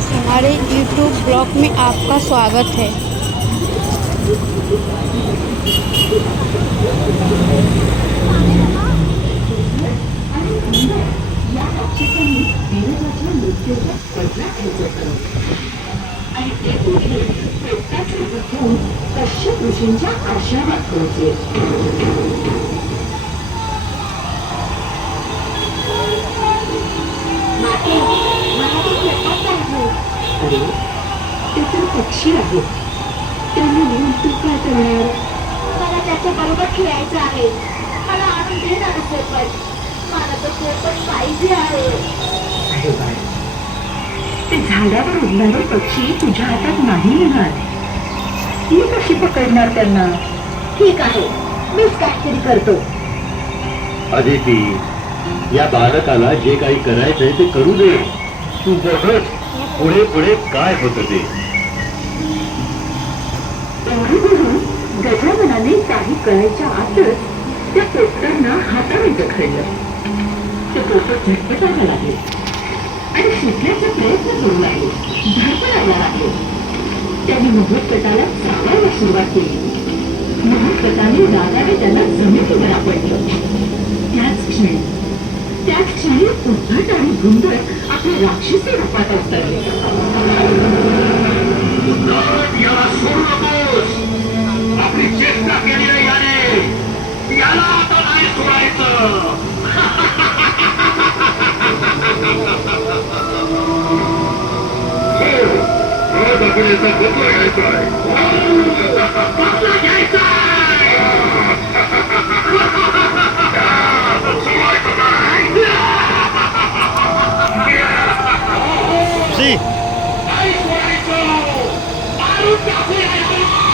Guys, हमारे YouTube blog में आपका स्वागत है। कश्यप ऋषींच्या आश्रमात पोहोचले. अरे ते तर पक्षी आहेत. त्यांना नेऊन तू काय करणार? मला त्याच्या बरोबर खेळायचं आहे. मला आणून दे ना पोपट. मला तो पोपट पाहिजे आहे. अरे बाळ, ते झाडावर उडणारे पक्षी तुझ्या हातात नाही येणार. ती कशी पकडणार त्यांना? ठीक आहे, मीच काहीतरी करतो. अदिती, या बालकाला जे काही करायचंय ते करू दे. तू बघच पुढे पुढे काय होतं ते. एवढे बोलून गजाननाने काही कळायच्या आतच त्या पोपटांना हाताने पकडलं. ते पोपट झटपटायला लागले आणि सुटण्याचा प्रयत्न करू लागले. धडपडायला लागले. त्यांनी महोत्कटाला चावायला सुरुवात केली. महोत्कटाने रागाने त्यांना जमिनीवर आपटलं. त्याच क्षणी उद्धट आणि घुंगट आपल्या राक्षसी रूपात अवतरले. याला सोडू नकोस. आपली चेष्टा केली नाही याने. याला आता नाही सोडायचं. दखलेचा बदला घ्यायचा बदला घ्यायचा. जी नाही सोडायचं. मारून टाकूया.